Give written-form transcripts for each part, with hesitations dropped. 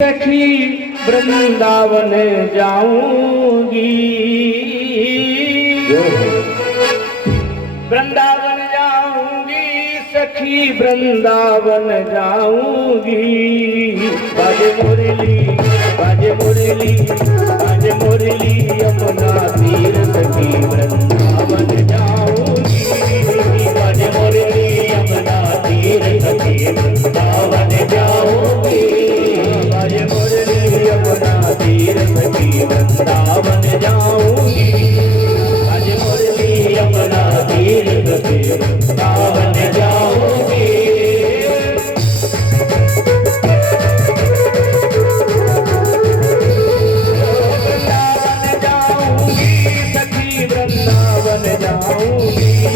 सखी वृंदावन जाऊंगी, वृंदावन जाऊंगी सखी वृंदावन जाऊंगी। बाजे मुरली बाजे मुरली बाजे मुरली यमुना तीर सखी वृंदावन जाऊंगी। बाजे मुरली यमुना तीर सखी वृंदावन जाऊंगी। बाजे मुरली यमुना तीर सखी वृंदावन जाऊंगी। बाजे मुरली यमुना तीर सखी वृंदावन जाऊंगी। वृंदावन जाऊंगी वृंदावन जाऊंगी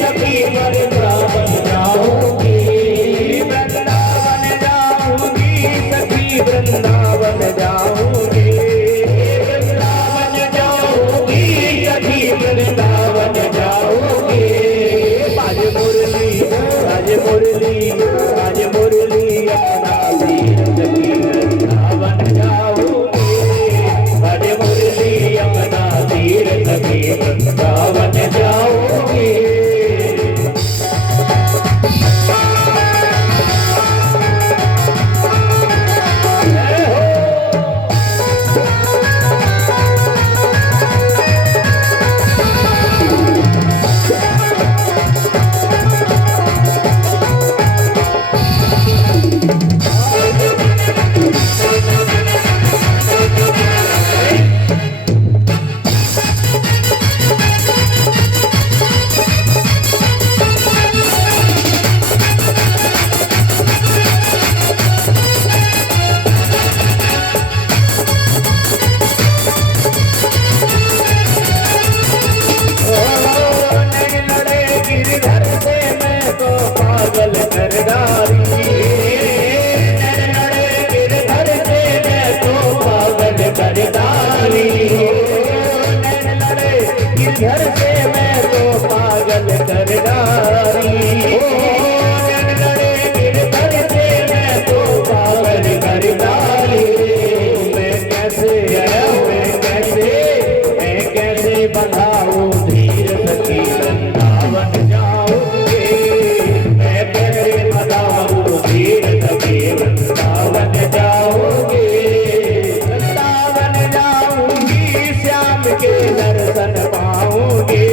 सखी वृंदावन जाऊंगी। वृंदावन जाऊंगी सखी वृंदावन जाऊंगी। वृंदावन जाऊंगी सखी वृंदावन जाऊंगी। बाजे मुरली बाजे मुरली बाजे मुरली अपना वीर सखी वृंदावन जाऊंगी। बाजे मुरली अपना वीर सखी वृंदावन जाऊंगी। पागल कर डाली गिरधर से मैं तो पागल कर डाली। गिरधर से मैं तो पागल कर डाली। गिरधर से मैं तो पागल कर डाली। मैं कैसे बंधाऊं धीर सखी वृंदावन जाऊंगी। मैं कैसे बंधाऊं धीर सखी वृंदावन जाऊंगी। वृंदावन जाऊंगी श्याम के दर्शन पाऊंगी।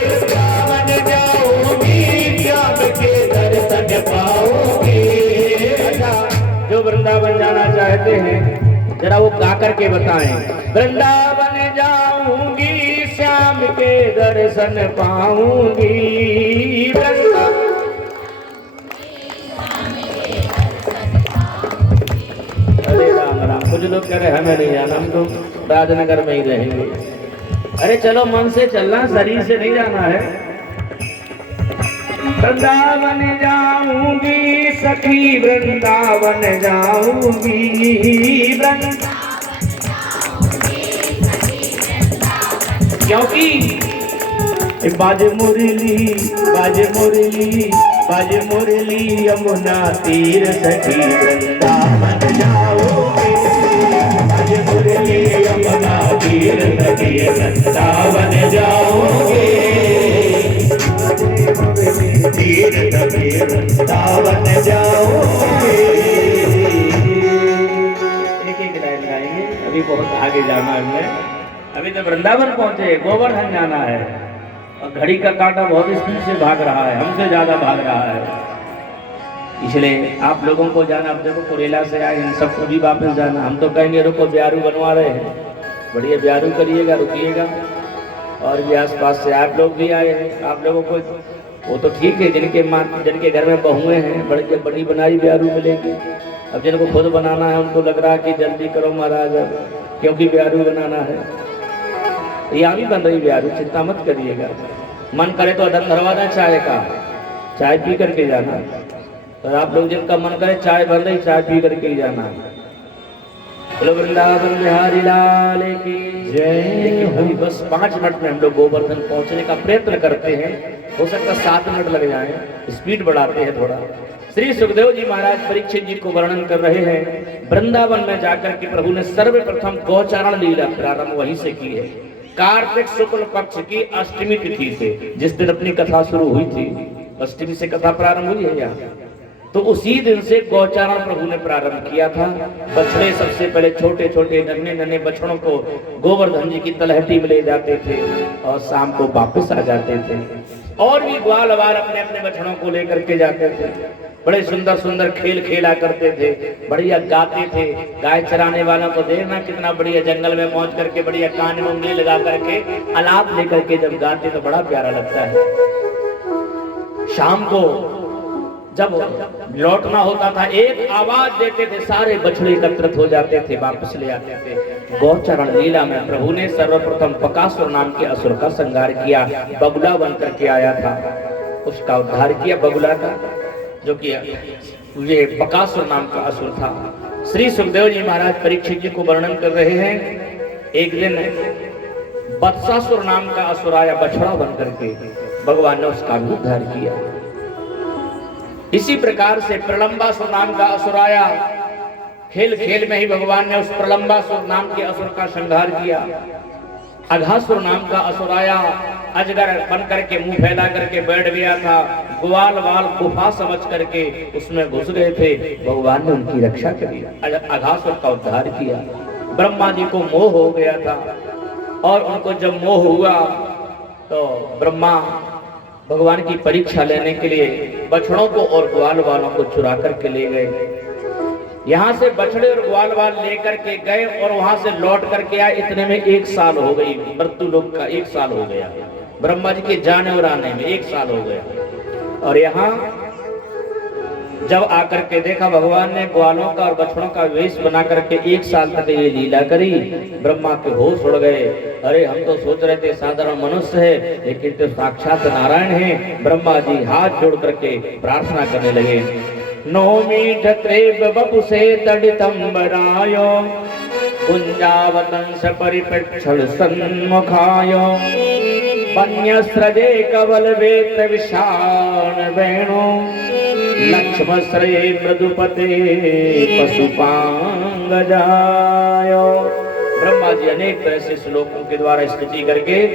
वृंदावन जाऊंगी श्याम के दर्शन पाऊंगी। अच्छा, जो वृंदावन जाना चाहते हैं जरा वो गा करके बताएं। वृंदावन जाऊंगी श्याम के दर्शन पाऊंगी। अरे राम राम, कुछ लोग कह रहे हमें नहीं जाना, हम तो राजनगर में ही रहेंगे। अरे चलो मन से चलना, शरीर से नहीं जाना है। वृंदावन जाऊंगी सखी वृंदावन जाऊंगी। क्योंकि बाजे मुरली बाजे मुरली बाजे मुरली यमुना तीर सखी वृंदावन जाऊंगी। बाजे मुरली यमुना तीर सखी वृंदावन जाऊंगी। तीर सखी वृंदावन जाऊंगी। एक एक लाइन गाएंगे, अभी बहुत आगे जाना है हमें। अभी तो वृंदावन पहुंचे, गोवर्धन जाना है और घड़ी का कांटा बहुत स्पीड से भाग रहा है, हमसे ज्यादा भाग रहा है। इसलिए आप लोगों को जाना, अब देखो कुरेला से आए इन सबको भी वापस जाना। हम तो कहेंगे रुको, ब्यारू बनवा रहे हैं, बढ़िया ब्यारू करिएगा, रुकिएगा। और भी आस पास से आप लोग भी आए हैं, आप लोगों को वो तो ठीक है, जिनके घर में बहुएं हैं बड़ी बड़ी बनाई ब्यारू मिलेगी। अब जिनको खुद बनाना है उनको लग रहा है कि जल्दी करो महाराज, क्योंकि ब्यारू बनाना है। यहाँ भी बन रही ब्यारू, चिंता मत करिएगा। मन करे तो अदन धरवादा चाय का, चाय पी करके जाना। तो आप लोग जिनका मन करे चाय बन रही, चाय पी करके ही जाना। बोलो वृंदावन बिहारी लाल की जय। अभी बस 5 मिनट में हम लोग गोवर्धन पहुंचने का प्रयत्न करते हैं। हो सकता है 7 मिनट लग जाए, स्पीड बढ़ाते हैं थोड़ा। श्री सुखदेव जी महाराज परीक्षित जी को वर्णन कर रहे हैं। वृंदावन में जाकर के प्रभु ने सर्वप्रथम गौचारण लीला प्रारंभ वहीं से की है। कार्तिक शुक्ल पक्ष की अष्टमी तिथि से, जिस दिन अपनी कथा शुरू हुई थी, अष्टमी से कथा प्रारंभ हुई है यहाँ, तो उसी दिन से गौचारण प्रभु ने प्रारंभ किया था। बछड़े सबसे पहले छोटे छोटे नन्हे नन्हे बछड़ों को गोवर्धन जी की तलहटी में ले जाते थे और शाम को वापस आ जाते थे। और भी ग्वाल वाल अपने अपने बछड़ों को लेकर के जाते थे। बड़े सुंदर सुंदर खेल खेला करते थे, बढ़िया गाते थे। गाय चराने वालों को देखना कितना बढ़िया जंगल में पहुंच करके बढ़िया कान में उंगली लगा करके आलाप लेकर के जब गाते तो बड़ा प्यारा लगता है। शाम को जब लौटना होता था एक आवाज देते थे, सारे बछड़े एकत्रित हो जाते थे, वापस ले आते थे। गौचरण लीला में प्रभु ने सर्वप्रथम बकासुर नाम के असुर का संहार किया। बगुला बन करके आया था, उसका उद्धार किया बगुला का, जो कि ये बकासुर नाम का असुर था। श्री सुखदेव जी महाराज परीक्षित जी को वर्णन कर रहे हैं। एक दिन बत्सासुर नाम का असुर आया बछड़ा बन करके, भगवान ने उसका भी उद्धार किया। इसी प्रकार से प्रलंबासुर नाम का असुर आया, खेल खेल में ही भगवान ने उस प्रलंबासुर नाम के असुर का संहार किया। अघासुर नाम का असुर आया, अजगर बन करके मुंह फैला करके बैठ गया था, ग्वाल वाल गुफा समझ करके उसमें घुस गए थे, भगवान ने उनकी रक्षा करी, अघासुर का उद्धार किया। ब्रह्मा जी को मोह हो गया था और उनको जब मोह हुआ तो ब्रह्मा भगवान की परीक्षा लेने के लिए बछड़ों को और ग्वाल वालों को चुरा करके ले गए। यहाँ से बछड़े और ग्वाल वाल लेकर के गए और वहां से लौट करके आए, इतने में 1 साल हो गई। मृत्यु लोक का 1 साल हो गया, ब्रह्मा जी के जाने और आने में 1 साल हो गया। और यहाँ जब आकर के देखा भगवान ने ग्वालों का और बछड़ों का वेश बना करके 1 साल तक ये लीला करी, ब्रह्मा के होश उड़ गए। अरे हम तो सोच रहे थे साधारण मनुष्य है, लेकिन तो साक्षात नारायण है। ब्रह्मा जी हाथ जोड़ करके प्रार्थना करने लगे। नौमीठ त्रेव बपुसे तडितंबरायो कुंजावतंस परिप्रेक्षण सन्मुखायो वन्यस्रजे कवल वेत्र विशाण वेणु लक्ष्मश्रये मृदुपते पशुपांग जायो। ब्रह्मा जी अनेक तरह से श्लोकों के द्वारा स्तुति करके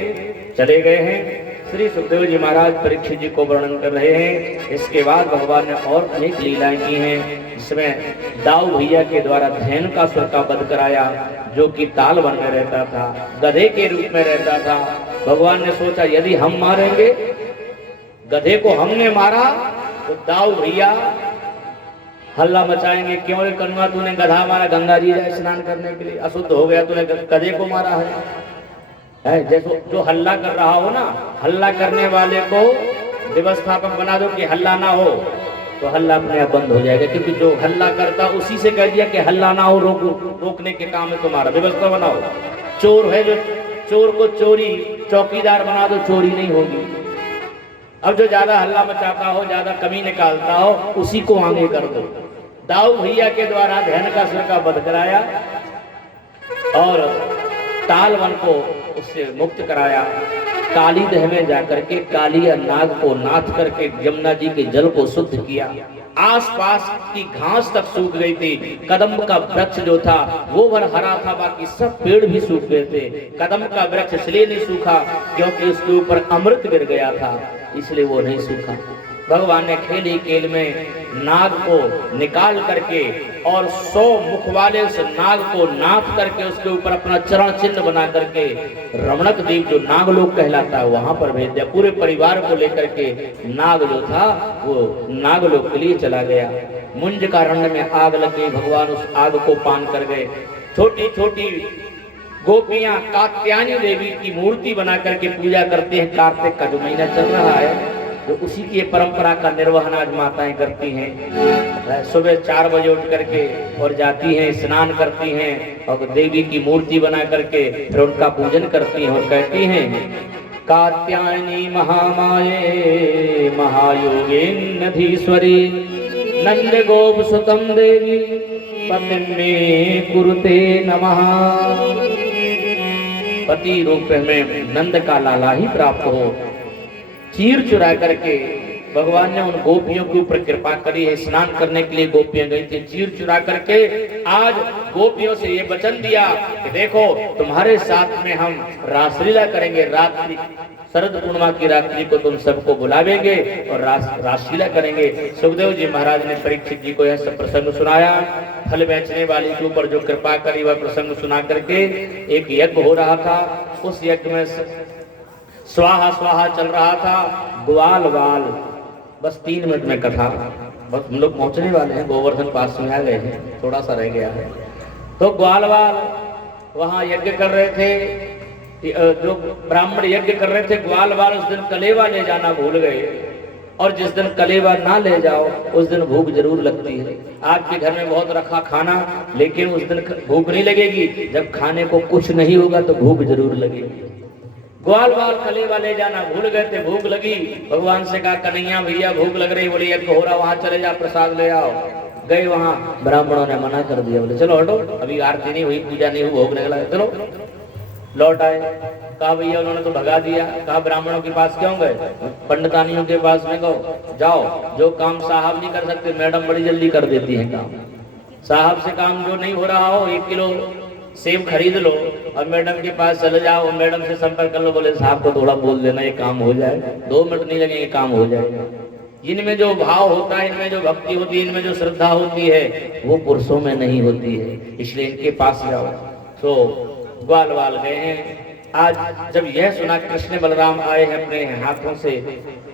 चले गए हैं। श्री सुखदेव जी महाराज परीक्षित जी को वर्णन कर रहे हैं। इसके बाद भगवान ने और अनेक लीलाएं की हैं। इसमें दाऊ भैया के द्वारा धेनुकासुर का वध कराया, जो कि ताल वन में रहता था, गधे के रूप में रहता था। भगवान ने सोचा यदि हम मारेंगे, गधे को हमने मारा तो दाऊ भैया हल्ला मचाएंगे, क्यों रे कन्वा तूने गधा मारा, गंगा जी जाए स्नान करने के लिए, अशुद्ध हो गया, तूने गधे को मारा है। जैसे जो हल्ला कर रहा हो ना, हल्ला करने वाले को व्यवस्थापक बना दो कि हल्ला ना हो, तो हल्ला अपने आप बंद हो जाएगा। क्योंकि जो हल्ला करता उसी से कह दिया कि हल्ला ना हो, रोकने के काम में तुम्हारा व्यवस्था बनाओ। चोर है जो चोर को चोरी चौकीदार बना दो, चोरी नहीं होगी। अब जो ज्यादा हल्ला मचाता हो, ज्यादा कमी निकालता हो, उसी को आगे कर दो। दाऊ भैया के द्वारा धेनुकासुर का वध कराया और तालवन को उससे मुक्त कराया। काली दह में जाकर के कालिया नाग को नाथ करके यमुना जी के जल को शुद्ध किया। आसपास की घास तक सूख गई थी। कदम का वृक्ष जो था वो भर हरा था, बाकी सब पेड़ भी सूख गए थे। कदम का वृक्ष इसलिए नहीं सूखा क्योंकि उसके ऊपर अमृत गिर गया था, इसलिए वो नहीं सूखा। भगवान ने खेल ही खेल में नाग को निकाल करके और 100 मुख वाले उस नाग को नाप करके उसके ऊपर अपना चरण चिन्ह बना करके रमणक द्वीप जो नागलोक कहलाता है वहां पर भेज दिया। पूरे परिवार को लेकर के नाग जो था वो नागलोक के लिए चला गया। मुंज का रण्य में आग लग गई, भगवान उस आग को पान कर गए। छोटी छोटी गोपियां कात्यायनी देवी की मूर्ति बना करके पूजा करते हैं। कार्तिक का जो महीना चल रहा है तो उसी की परंपरा का निर्वहन आज माताएं करती हैं। सुबह 4 बजे उठ करके और जाती हैं, स्नान करती हैं और देवी की मूर्ति बना करके फिर उनका पूजन करती हैं और कहती हैं कात्यायनी महामाये महायोगेन्नधीश्वरी नंद गोप सुतम देवी पतिमे कुरुते नमः। पति रूप में नंद का लाला ही प्राप्त हो, चीर चुरा करके भगवान ने उन गोपियों के ऊपर कृपा करी है। स्नान करने के लिए गोपियां गई थी, चीर चुरा करके आज गोपियों से ये वचन दिया कि देखो तुम्हारे साथ में हम रासलीला करेंगे, रात्रि शरद पूर्णिमा की रात्रि को तुम सबको बुलावेंगे और रासलीला करेंगे। सुखदेव जी महाराज ने परीक्षित जी को यह सब प्रसंग सुनाया। फल बेचने वाली के ऊपर जो कृपा करी वह प्रसंग सुना करके एक यज्ञ हो रहा था। उस यज्ञ में स्वाहा स्वाहा चल रहा था, ग्वाल वाल। बस 3 मिनट में कथा, बस हम लोग पहुंचने वाले हैं, गोवर्धन पास में आ गए हैं, थोड़ा सा रह गया है। तो ग्वाल वाल वहां यज्ञ कर रहे थे, जो ब्राह्मण यज्ञ कर रहे थे, ग्वाल वाल उस दिन कलेवा ले जाना भूल गए। और जिस दिन कलेवा ना ले जाओ उस दिन भूख जरूर लगती है। आपके घर में बहुत रखा खाना, लेकिन उस दिन भूख नहीं लगेगी। जब खाने को कुछ नहीं होगा तो भूख जरूर लगेगी। ग्वाल वाल कलेवा ले जाना भूल गए थे, भूख लगी। भगवान से कहा कन्हैया भैया भूख लग रही, बोले यज्ञ हो रहा वहां चले जा, प्रसाद ले आओ। गए वहां, ब्राह्मणों ने मना कर दिया, बोले चलो हटो, अभी आरती नहीं हुई, पूजा नहीं हुई, भोग नहीं लगा, चलो। लौट आए, कहा भैया उन्होंने तो भगा दिया। कहा ब्राह्मणों के पास क्यों गए, पंडितानियों के पास में गो, जाओ। जो काम साहब नहीं कर सकते मैडम बड़ी जल्दी कर देती है काम। साहब से काम जो नहीं हो रहा हो, 1 किलो सेब खरीद लो और मैडम के पास चले जाओ, मैडम से संपर्क कर लो, बोले साहब को थोड़ा बोल देना ये काम हो जाए, 2 मिनट नहीं लगेंगे, काम हो जाएगा। इनमें जो भाव होता है, इनमें जो भक्ति होती है, इनमें जो श्रद्धा होती है, वो पुरुषों में नहीं होती है, इसलिए इनके पास जाओ। तो ग्वाल वाल गए हैं। आज जब यह सुना कृष्ण बलराम आए हैं, अपने हाथों से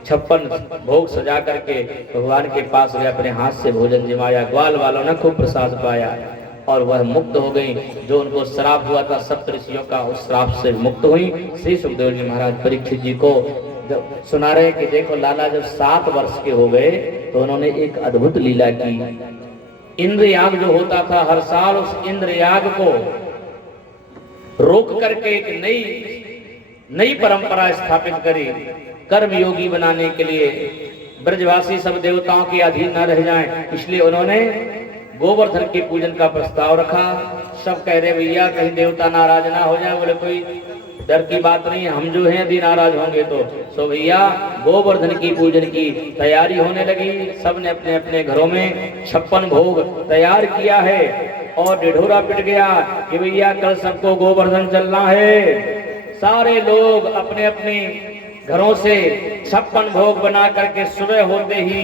56 भोग सजा करके भगवान के पास गए, अपने हाथ से भोजन जमाया। ग्वाल वालों ने खूब प्रसाद पाया और वह मुक्त हो गई। जो उनको श्राप हुआ था सप्तऋषियों का, उस श्राप से मुक्त हुई। श्री सुखदेव जी महाराज परीक्षित जी को जब सुना रहे कि देखो लाला जब 7 वर्ष के हो गए तो उन्होंने एक अद्भुत लीला की। इंद्र याग जो होता था हर साल, उस इंद्र याग को रोक करके एक नई परंपरा स्थापित करी, कर्म योगी बनाने के लिए। ब्रजवासी सब देवताओं के अधीन न रह जाएं, इसलिए उन्होंने गोवर्धन के पूजन का प्रस्ताव रखा। सब कह रहे भैया कहीं देवता नाराज ना हो जाए, बोले कोई डर की बात नहीं है, हम जो हैं यदि नाराज होंगे तो। सो भैया गोवर्धन की पूजन की तैयारी होने लगी। सब ने अपने अपने घरों में 56 भोग तैयार किया है और ढिढोरा पिट गया कि भैया कल सबको गोवर्धन चलना है। सारे लोग अपने अपने घरों से 56 भोग बना करके सुबह होते ही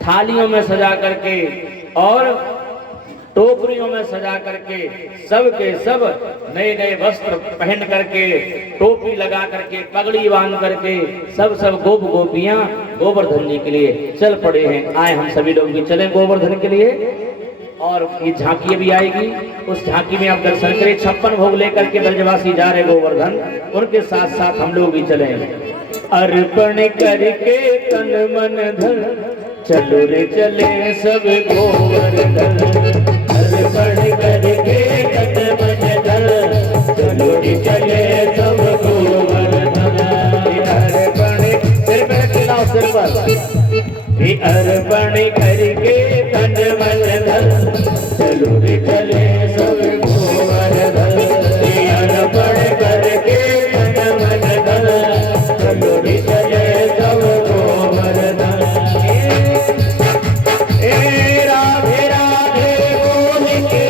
थालियों में सजा करके और टोकरियों में सजा करके सब के सब नए नए वस्त्र पहन करके, टोपी लगा करके, पगड़ी बांध करके सब गोपियां गोवर्धन जी के लिए चल पड़े हैं। आए हम सभी लोग भी चलें गोवर्धन के लिए। और ये झांकी भी आएगी, उस झांकी में आप दर्शन करें। 56 भोग लेकर के ब्रजवासी जा रहे गोवर्धन, उनके साथ साथ हम लोग भी चले। अर्पण करके तन मन धन, चलो रे चले सब गोवर्धन। अर्पण करके तन मन धन, चलो रे चले सब गोवर्धन। अर्पण सिर पर खिलाओ, सिर पर। अर्पण करके तन मन धन, चलो रे चले सब गोवर्धन। अर्पण करके तन मन धन, चलो रे चले सब गोवर्धन। राधे राधे बोल के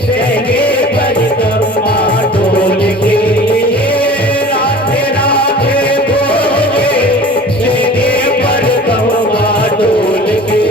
देंगे परिक्रमा डोल के। राधे राधे बोल के देंगे परिक्रमा डोल के।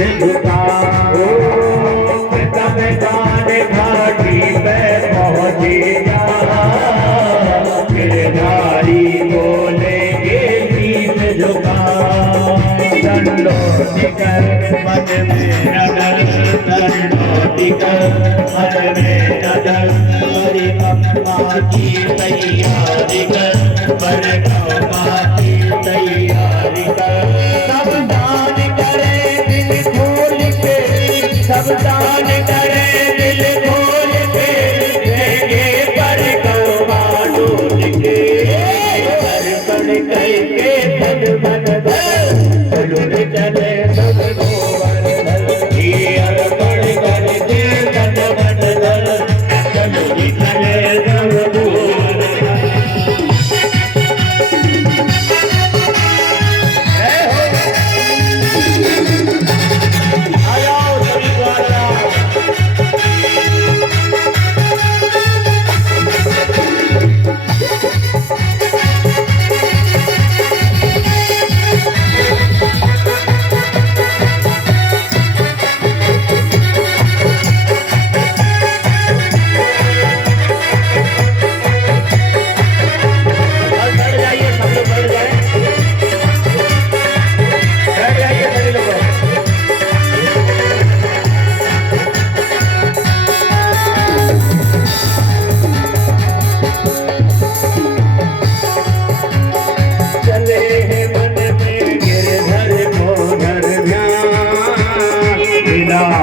झुका तब कान घाटी पे पहुंचे जा गिरधारी बोलेंगे शीश झुका दंडोती कर मन में नगर दंडोती कर मन में नगर परिक्रमा की तैयारी कर परिक्रमा की तैयारी कर सब दान करे दिल खोल के सब दान करे दिल खोल के देंगे परिक्रमा डोल के कर करके तन मन चलो चले सब गोवर्धन अर्पण करके तन मन चलो चले सब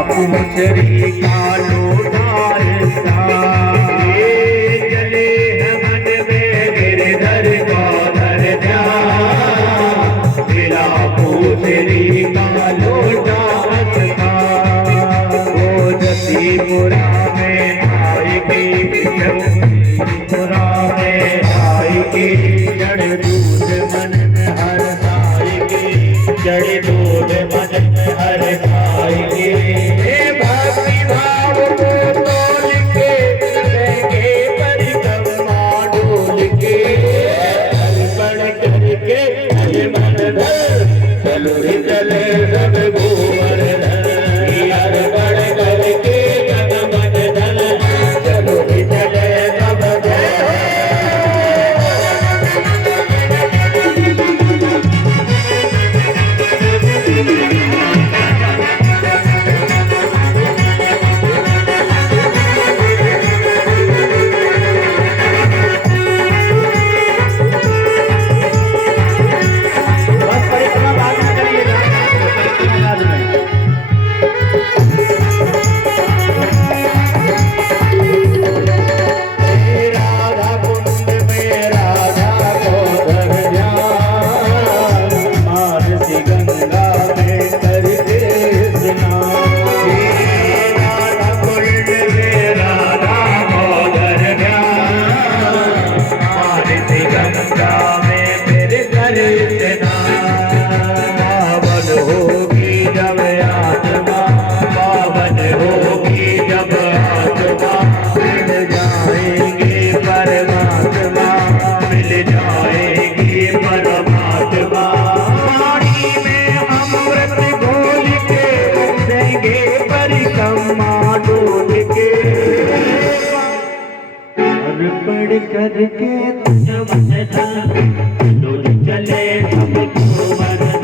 पूछरी का लोटा जले मन में गिरधर गोधर मेरा पूछरी का लोटा जतीपुरा में आएगी जतीपुरा में आएगी जड़ दूध मन में हर आएगी जड़ दूध मन में हर आएगी भक्ति भाव को तोल के देंगे परिक्रमा डोल के अर्पण करके मन चलो चले सब गोवर्धन अर्पण करके तन मन धन चलो चले सब अर्पण करके चले सब गोवर्धन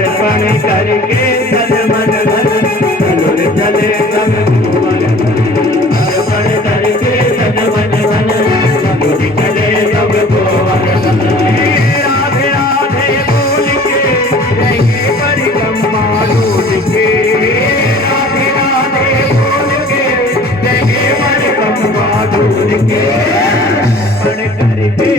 अर्पण करके तन मन धन चले सब गोवर्धन अर्पण करके तन मन धन चले सब गोवर्धन राधे राधे बोल के देंगे परिक्रमा डोल के राधे राधे बोल के देंगे परिक्रमा डोल के अर्पण करके